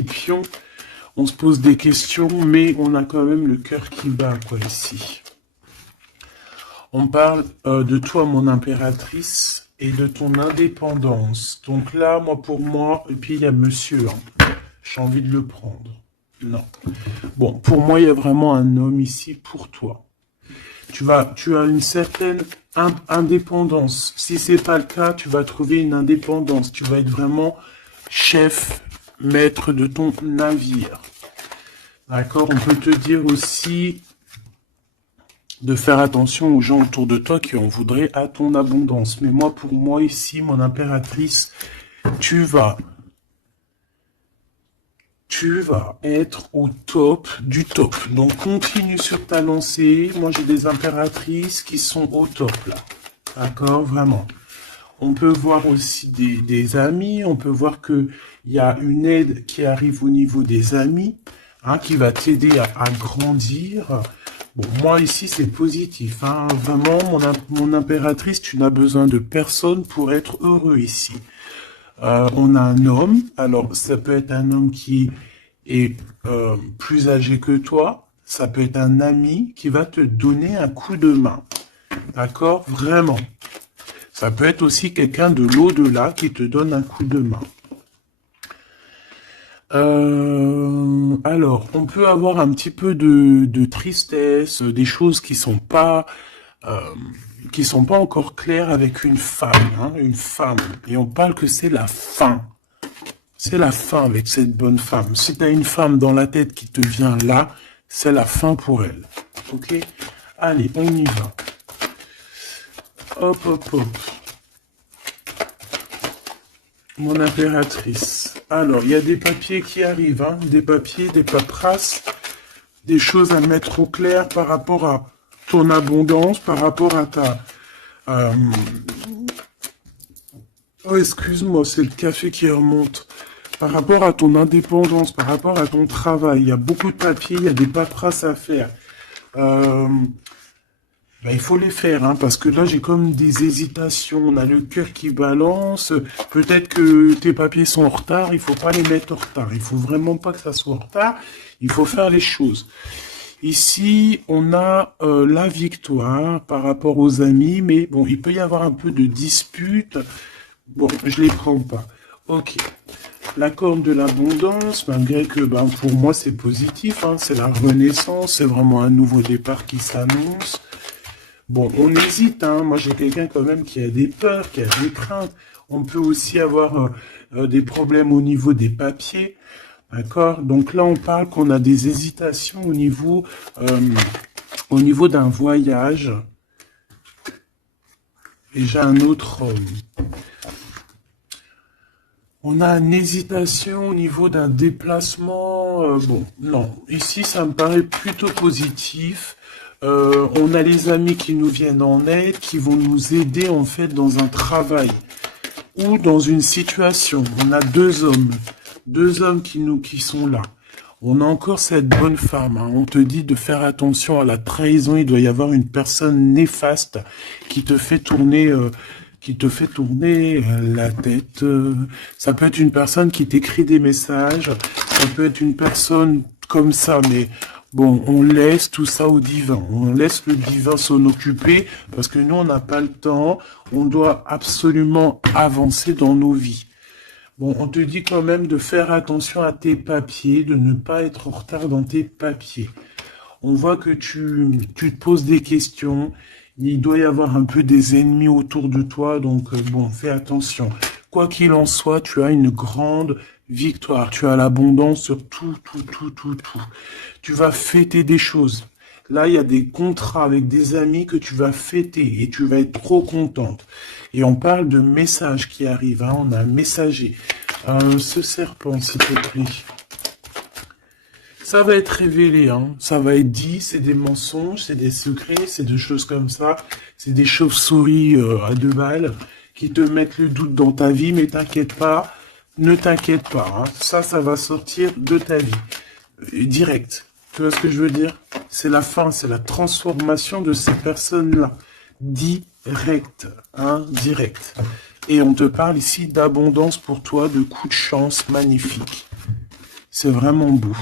pions. On se pose des questions, mais on a quand même le cœur qui bat, quoi, ici. On parle de toi, mon impératrice, et de ton indépendance. Donc là, pour moi, et puis il y a monsieur, hein. J'ai envie de le prendre. Non. Bon, pour moi, il y a vraiment un homme ici pour toi. Tu as une certaine indépendance. Si c'est pas le cas, tu vas trouver une indépendance. Tu vas être vraiment chef, maître de ton navire. D'accord, on peut te dire aussi de faire attention aux gens autour de toi qui en voudraient à ton abondance. Mais moi, pour moi, ici, mon impératrice, tu vas être au top du top. Donc, continue sur ta lancée. Moi, j'ai des impératrices qui sont au top, là. D'accord, vraiment. On peut voir aussi des amis. On peut voir qu'il y a une aide qui arrive au niveau des amis, hein, qui va t'aider à grandir. Bon, moi, ici, c'est positif. Hein. Vraiment, mon impératrice, tu n'as besoin de personne pour être heureux ici. On a un homme. Alors, ça peut être un homme qui est plus âgé que toi. Ça peut être un ami qui va te donner un coup de main. D'accord? Vraiment. Ça peut être aussi quelqu'un de l'au-delà qui te donne un coup de main. Alors, on peut avoir un petit peu de tristesse, des choses qui sont pas encore claires avec une femme, hein, une femme. Et on parle que c'est la fin. C'est la fin avec cette bonne femme. Si tu as une femme dans la tête qui te vient là, c'est la fin pour elle. Ok? Allez, on y va. Hop, hop, hop. Mon impératrice. Alors, il y a des papiers qui arrivent, hein, des papiers, des paperasses, des choses à mettre au clair par rapport à ton abondance, par rapport à ta... Oh, excuse-moi, c'est le café qui remonte. Par rapport à ton indépendance, par rapport à ton travail, il y a beaucoup de papiers, il y a des paperasses à faire. Il faut les faire, hein, parce que là, j'ai comme des hésitations. On a le cœur qui balance. Peut-être que tes papiers sont en retard. Il faut pas les mettre en retard. Il faut vraiment pas que ça soit en retard. Il faut faire les choses. Ici, on a la victoire par rapport aux amis. Mais bon, il peut y avoir un peu de dispute. Bon, je les prends pas. Ok. La corne de l'abondance, malgré que pour moi, c'est positif. Hein, c'est la renaissance. C'est vraiment un nouveau départ qui s'annonce. Bon, on hésite, hein. Moi j'ai quelqu'un quand même qui a des peurs, qui a des craintes. On peut aussi avoir des problèmes au niveau des papiers, d'accord? Donc là on parle qu'on a des hésitations au niveau d'un voyage. Et j'ai un autre homme. On a une hésitation au niveau d'un déplacement. Bon, non. Ici, ça me paraît plutôt positif. On a les amis qui nous viennent en aide, qui vont nous aider en fait dans un travail ou dans une situation. On a deux hommes qui sont là. On a encore cette bonne femme. Hein. On te dit de faire attention à la trahison. Il doit y avoir une personne néfaste qui te fait tourner, la tête. Ça peut être une personne qui t'écrit des messages. Ça peut être une personne comme ça, mais bon, on laisse tout ça au divin. On laisse le divin s'en occuper parce que nous, on n'a pas le temps. On doit absolument avancer dans nos vies. Bon, on te dit quand même de faire attention à tes papiers, de ne pas être en retard dans tes papiers. On voit que tu te poses des questions. Il doit y avoir un peu des ennemis autour de toi, donc bon, fais attention. Quoi qu'il en soit, tu as une grande victoire. Tu as l'abondance sur tout. Tu vas fêter des choses. Là, il y a des contrats avec des amis que tu vas fêter et tu vas être trop contente. Et on parle de messages qui arrivent. Hein. On a un messager. Ce serpent, s'il te plaît. Ça va être révélé. Hein. Ça va être dit. C'est des mensonges, c'est des secrets, c'est des choses comme ça. C'est des chauves-souris à 2 balles qui te mettent le doute dans ta vie. Mais t'inquiète pas. Ne t'inquiète pas. Hein. Ça va sortir de ta vie. Direct. Tu vois ce que je veux dire? C'est la fin, c'est la transformation de ces personnes-là. Direct, hein, direct. Et on te parle ici d'abondance pour toi, de coups de chance magnifiques. C'est vraiment beau.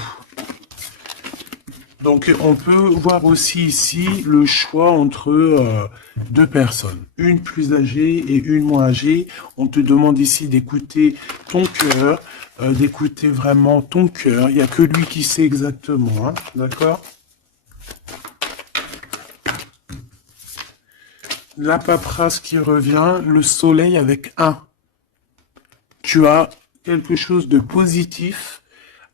Donc, on peut voir aussi ici le choix entre 2 personnes. Une plus âgée et une moins âgée. On te demande ici d'écouter ton cœur, d'écouter vraiment ton cœur. Il n'y a que lui qui sait exactement, hein, d'accord? La paperasse qui revient, le soleil avec 1. Tu as quelque chose de positif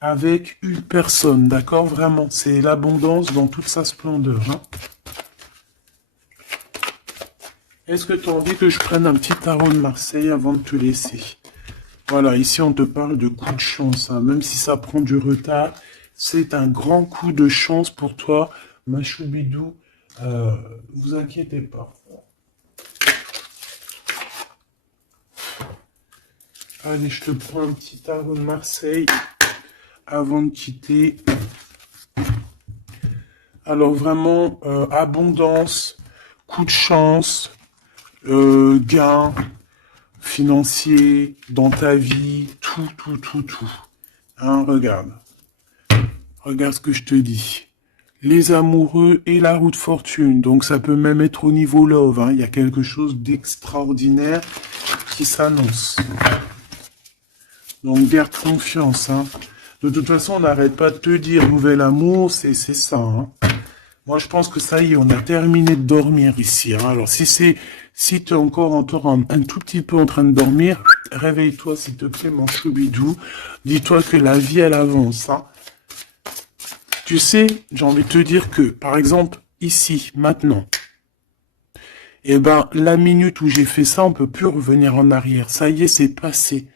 avec une personne, d'accord? Vraiment, c'est l'abondance dans toute sa splendeur. Hein. Est-ce que tu as envie que je prenne un petit tarot de Marseille avant de te laisser? Voilà, ici on te parle de coup de chance. Hein. Même si ça prend du retard, c'est un grand coup de chance pour toi, ma choubidou. Vous inquiétez pas. Allez, je te prends un petit tarot de Marseille avant de quitter. Alors vraiment, abondance, coup de chance, gain financier dans ta vie, tout. Hein, regarde. Regarde ce que je te dis. Les amoureux et la roue de fortune. Donc ça peut même être au niveau love. Hein. Il y a quelque chose d'extraordinaire qui s'annonce. Donc garde confiance. Hein. De toute façon, on n'arrête pas de te dire nouvel amour, c'est ça. Hein. Moi, je pense que ça y est, on a terminé de dormir ici. Hein. Alors, si tu es encore un tout petit peu en train de dormir, réveille-toi, s'il te plaît, mon choubidou. Dis-toi que la vie, elle avance. Hein. Tu sais, j'ai envie de te dire que, par exemple, ici, maintenant, eh ben, la minute où j'ai fait ça, on peut plus revenir en arrière. Ça y est, c'est passé.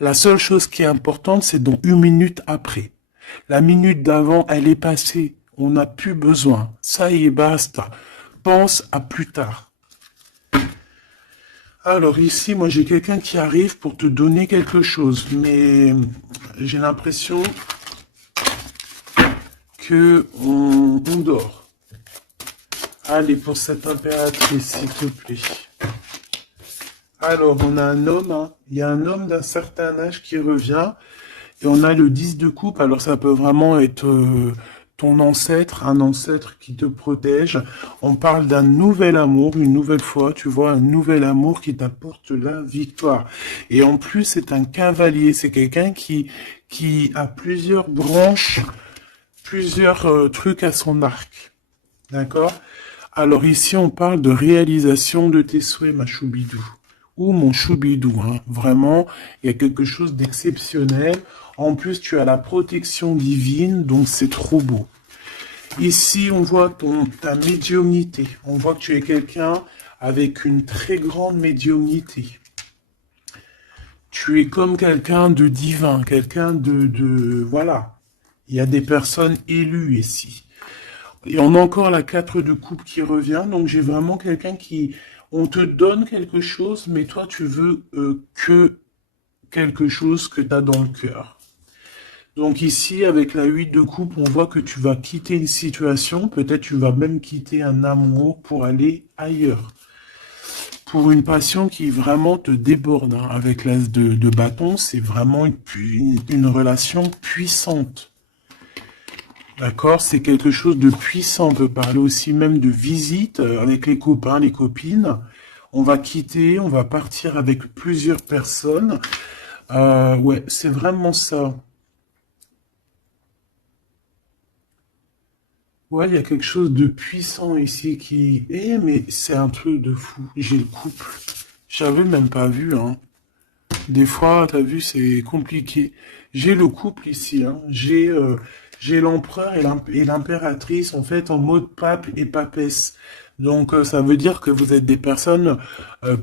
La seule chose qui est importante, c'est dans 1 minute après. La minute d'avant, elle est passée. On n'a plus besoin. Ça y est, basta. Pense à plus tard. Alors ici, moi j'ai quelqu'un qui arrive pour te donner quelque chose. Mais j'ai l'impression que on dort. Allez, pour cette impératrice, s'il te plaît. Alors, on a un homme, hein. Il y a un homme d'un certain âge qui revient, et on a le 10 de coupe, alors ça peut vraiment être ton ancêtre, un ancêtre qui te protège. On parle d'un nouvel amour, une nouvelle fois, tu vois, un nouvel amour qui t'apporte la victoire. Et en plus, c'est un cavalier, c'est quelqu'un qui a plusieurs branches, plusieurs trucs à son arc. D'accord? Alors ici, on parle de réalisation de tes souhaits, ma choubidou. Ou mon choubidou, hein. Vraiment, il y a quelque chose d'exceptionnel. En plus, tu as la protection divine, donc c'est trop beau. Ici, on voit ta médiumnité. On voit que tu es quelqu'un avec une très grande médiumnité. Tu es comme quelqu'un de divin, quelqu'un voilà. Il y a des personnes élues ici. Et on a encore la 4 de coupe qui revient, donc j'ai vraiment quelqu'un qui... On te donne quelque chose, mais toi, tu veux que quelque chose que tu as dans le cœur. Donc ici, avec la 8 de coupe, on voit que tu vas quitter une situation, peut-être tu vas même quitter un amour pour aller ailleurs. Pour une passion qui vraiment te déborde, hein. Avec l'as de bâton, c'est vraiment une relation puissante. D'accord? C'est quelque chose de puissant. On peut parler aussi même de visite avec les copains, les copines. On va quitter, on va partir avec plusieurs personnes. Ouais, c'est vraiment ça. Ouais, il y a quelque chose de puissant ici qui... Eh, mais c'est un truc de fou. J'ai le couple. J'avais même pas vu, hein. Des fois, t'as vu, c'est compliqué. J'ai le couple ici, hein. J'ai l'empereur et l'impératrice, en fait, en mode pape et papesse. Donc, ça veut dire que vous êtes des personnes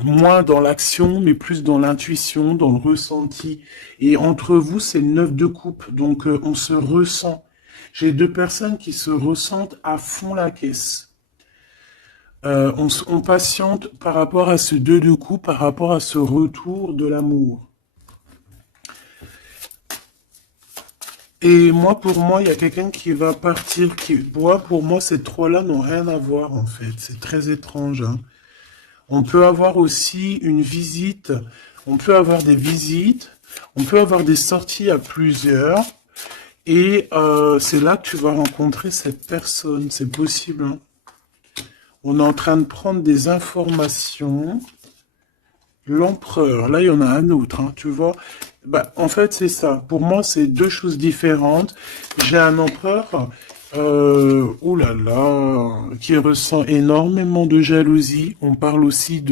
moins dans l'action, mais plus dans l'intuition, dans le ressenti. Et entre vous, c'est le 9 de coupe. Donc, on se ressent. J'ai deux personnes qui se ressentent à fond la caisse. On patiente par rapport à ce 2 de coupe, par rapport à ce retour de l'amour. Et moi, pour moi, il y a quelqu'un qui va partir, pour moi, ces trois-là n'ont rien à voir, en fait. C'est très étrange, hein. On peut avoir aussi une visite, on peut avoir des visites, on peut avoir des sorties à plusieurs, et c'est là que tu vas rencontrer cette personne, c'est possible, hein. On est en train de prendre des informations. L'empereur, là il y en a un autre, hein, tu vois. Bah, en fait, c'est ça. Pour moi, c'est deux choses différentes. J'ai un empereur, oh là là, qui ressent énormément de jalousie. On parle aussi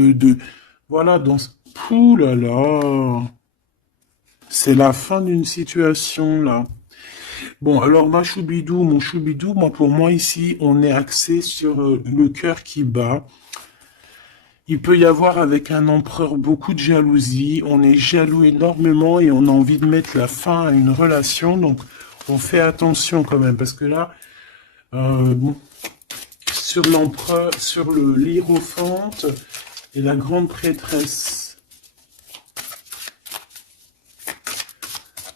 voilà, ouh là là, c'est la fin d'une situation là. Bon, alors ma choubidou, mon choubidou, moi pour moi ici, on est axé sur le cœur qui bat. Il peut y avoir avec un empereur beaucoup de jalousie, on est jaloux énormément et on a envie de mettre la fin à une relation, donc on fait attention quand même, parce que là, bon, sur l'empereur, sur le l'hiérophante et la grande prêtresse.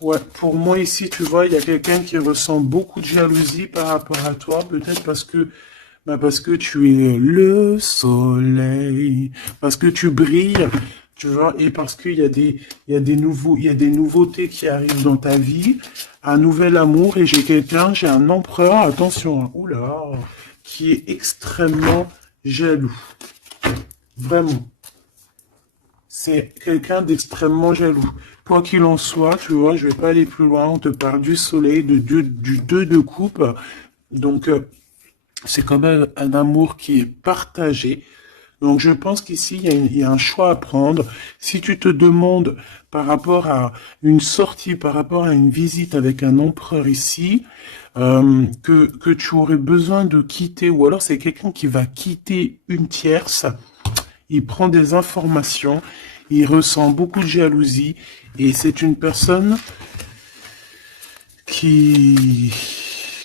Ouais, pour moi ici, tu vois, il y a quelqu'un qui ressent beaucoup de jalousie par rapport à toi, peut-être parce que tu es le soleil, parce que tu brilles, tu vois, et parce il y a des nouveautés qui arrivent dans ta vie, un nouvel amour, et j'ai un empereur, attention, hein, oula, qui est extrêmement jaloux. Vraiment. C'est quelqu'un d'extrêmement jaloux. Quoi qu'il en soit, tu vois, je vais pas aller plus loin, on te parle du soleil, du 2 de coupe, donc, c'est quand même un amour qui est partagé. Donc je pense qu'ici, il y a un choix à prendre. Si tu te demandes par rapport à une sortie, par rapport à une visite avec un empereur ici, que tu aurais besoin de quitter, ou alors c'est quelqu'un qui va quitter une tierce, il prend des informations, il ressent beaucoup de jalousie, et c'est une personne qui,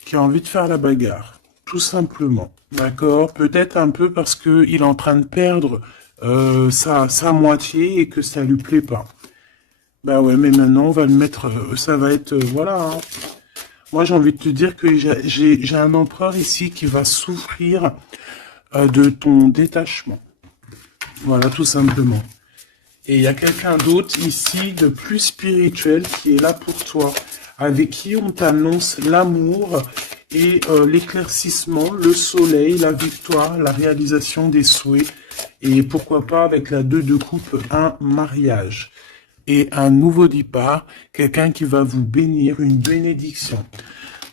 qui a envie de faire la bagarre, tout simplement. D'accord? Peut-être un peu parce que il est en train de perdre sa moitié et que ça lui plaît pas. Bah ouais, mais maintenant on va le mettre, ça va être, voilà, hein. Moi j'ai envie de te dire que j'ai un empereur ici qui va souffrir de ton détachement. Voilà, tout simplement. Et il y a quelqu'un d'autre ici de plus spirituel qui est là pour toi, avec qui on t'annonce l'amour et l'éclaircissement, le soleil, la victoire, la réalisation des souhaits, et pourquoi pas avec la 2 de coupe, un mariage. Et un nouveau départ, quelqu'un qui va vous bénir, une bénédiction.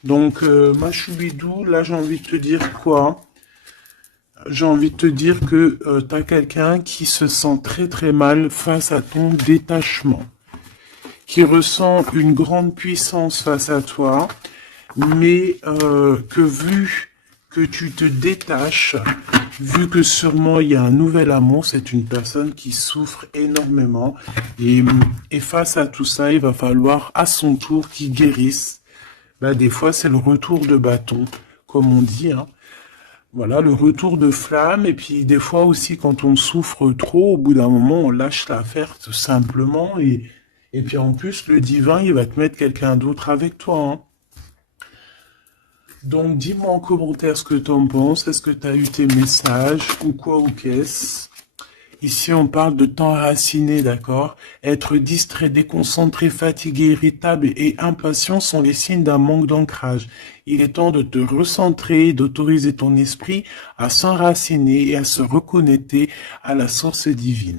Donc, ma choubidou, là j'ai envie de te dire quoi? J'ai envie de te dire que tu as quelqu'un qui se sent très très mal face à ton détachement, qui ressent une grande puissance face à toi, mais que vu que tu te détaches, vu que sûrement il y a un nouvel amour, c'est une personne qui souffre énormément, et face à tout ça, il va falloir à son tour qu'il guérisse. Bah, des fois, c'est le retour de bâton, comme on dit, hein. Voilà, le retour de flamme, et puis des fois aussi, quand on souffre trop, au bout d'un moment, on lâche l'affaire tout simplement, et puis en plus, le divin, il va te mettre quelqu'un d'autre avec toi, hein. Donc, dis-moi en commentaire ce que t'en penses. Est-ce que t'as eu tes messages ou quoi ou qu'est-ce? Ici, on parle de temps raciné, d'accord? Être distrait, déconcentré, fatigué, irritable et impatient sont les signes d'un manque d'ancrage. Il est temps de te recentrer, d'autoriser ton esprit à s'enraciner et à se reconnecter à la source divine.